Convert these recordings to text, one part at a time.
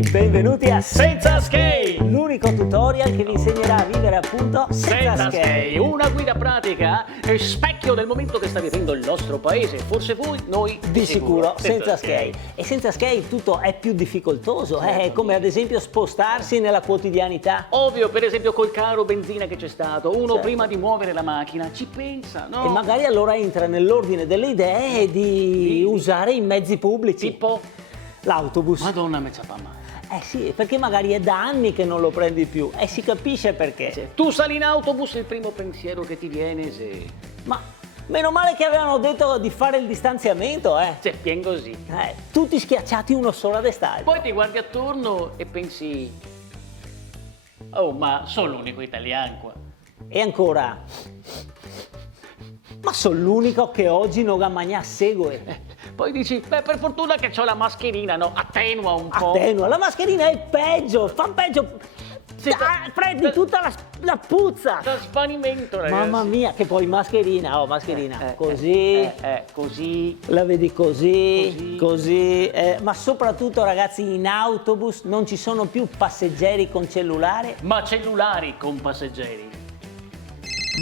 ragazzi, benvenuti a Senza Skate! l'unico tutorial che vi insegnerà a vivere appunto senza Senza skate. Skate, una guida pratica e specchio del momento che sta vivendo il nostro paese, forse voi, noi Di sicuro, senza skate. E senza skate tutto è più difficoltoso, come ad esempio spostarsi nella quotidianità. Ovvio, per esempio col caro benzina che c'è stato, uno Certo. prima di muovere la macchina ci pensa, no? E magari allora entra nell'ordine delle idee di usare i mezzi pubblici. Tipo, L'autobus. Madonna me fa male. Eh sì, perché magari è da anni che non lo prendi più e si capisce perché. Tu sali in autobus e il primo pensiero che ti viene se... Ma meno male che avevano detto di fare il distanziamento, Se viene così. Tutti schiacciati uno solo ad estate. Poi ti guardi attorno e pensi... Oh, ma sono l'unico italiano qua. E ancora, ma sono l'unico che oggi non Gamagna segue. Poi dici, beh, per fortuna che ho la mascherina, no? Attenua un po'. Attenua, la mascherina è peggio, fa peggio. Prendi tutta la puzza. Da svanimento, ragazzi. Mamma mia, che poi mascherina, così, così. la vedi così, ma soprattutto ragazzi in autobus non ci sono più passeggeri con cellulare. Ma cellulari con passeggeri.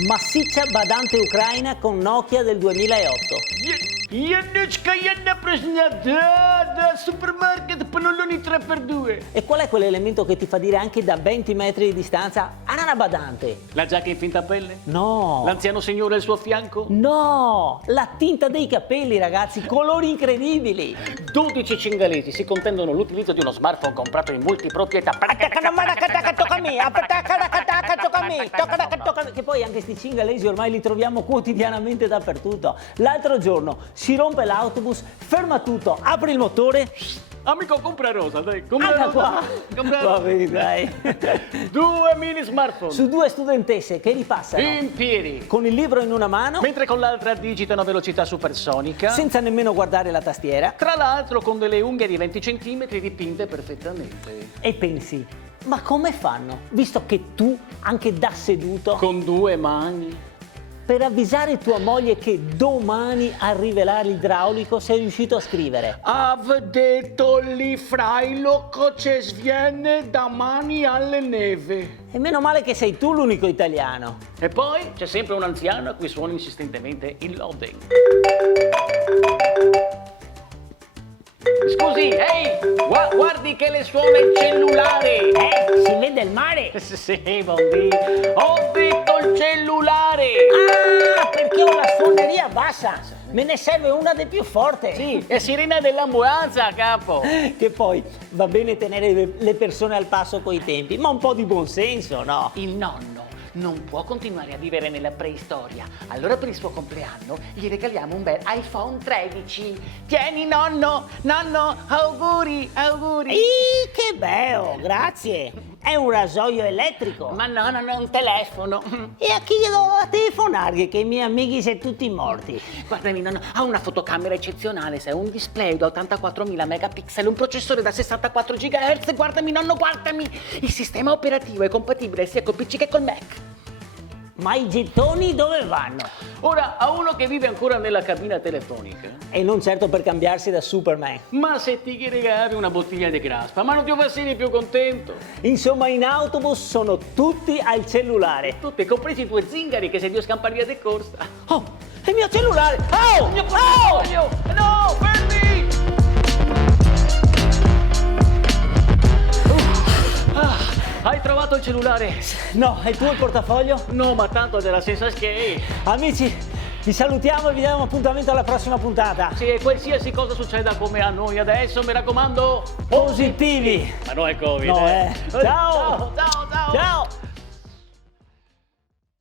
Massiccia badante ucraina con Nokia del 2008. Jannucka, Janna Presnata, da supermarket pannoloni 3x2. E qual è quell'elemento che ti fa dire anche da 20 metri di distanza Anana badante? La giacca in finta pelle? No! L'anziano signore al suo fianco? No! La tinta dei capelli, ragazzi, colori incredibili! 12 cingalesi si contendono l'utilizzo di uno smartphone comprato in multiproprietà. Che poi anche sti cingalesi ormai li troviamo quotidianamente dappertutto. L'altro giorno si rompe l'autobus, ferma tutto, apri il motore. Amico, compra rosa, dai. Anda qua! Compra Va bene, dai. 2 mini smartphone. Su 2 studentesse che li passano In piedi. con il libro in una mano, Mentre con l'altra digitano a velocità supersonica. senza nemmeno guardare la tastiera, Tra l'altro con delle unghie di 20 cm dipinte perfettamente. e pensi, ma come fanno? Visto che tu, anche da seduto, Con 2 mani. per avvisare tua moglie che domani arriverà l'idraulico sei riuscito a scrivere. Av detto li frailo che sviene domani alle neve. E meno male che sei tu l'unico italiano. E poi c'è sempre un anziano a cui suona insistentemente il loading. Scusi, ehi, guardi che le suona il cellulare. Si vede il mare? Sì, Bondi. Ho detto il cellulare. Ah, perché ho la suoneria bassa. Me ne serve una di più forte. Sì, è sirena dell'ambulanza, capo. Che poi va bene tenere le persone al passo coi tempi, ma un po' di buonsenso, no? Il nonno non può continuare a vivere nella preistoria. Allora per il suo compleanno gli regaliamo un bel iPhone 13. Tieni nonno, auguri. Che bello, grazie. È un rasoio elettrico. Ma no, un telefono. E a chi gli devo telefonare che i miei amici sono tutti morti? Guardami nonno, ha una fotocamera eccezionale, sai, un display da 84.000 megapixel, un processore da 64 GHz. Guardami nonno, guardami. Il sistema operativo è compatibile sia col PC che col Mac. Ma i gettoni dove vanno? Ora, a uno che vive ancora nella cabina telefonica. E non certo per cambiarsi da Superman. Ma se ti regali una bottiglia di graspa, ma non ti fa essere più contento? Insomma, in autobus sono tutti al cellulare. Tutti, compresi i tuoi zingari che sei Dio scampare via di corsa. Oh, il mio cellulare! Oh! Mio portafoglio! No, fermi! Hai trovato il cellulare? No, è tuo il portafoglio? No, ma tanto della senza skate. Amici, vi salutiamo e vi diamo appuntamento alla prossima puntata. Sì, e qualsiasi cosa succeda come a noi adesso, mi raccomando, Positivi! ma no è Covid. No, Ciao! Ciao! Ciao! Ciao!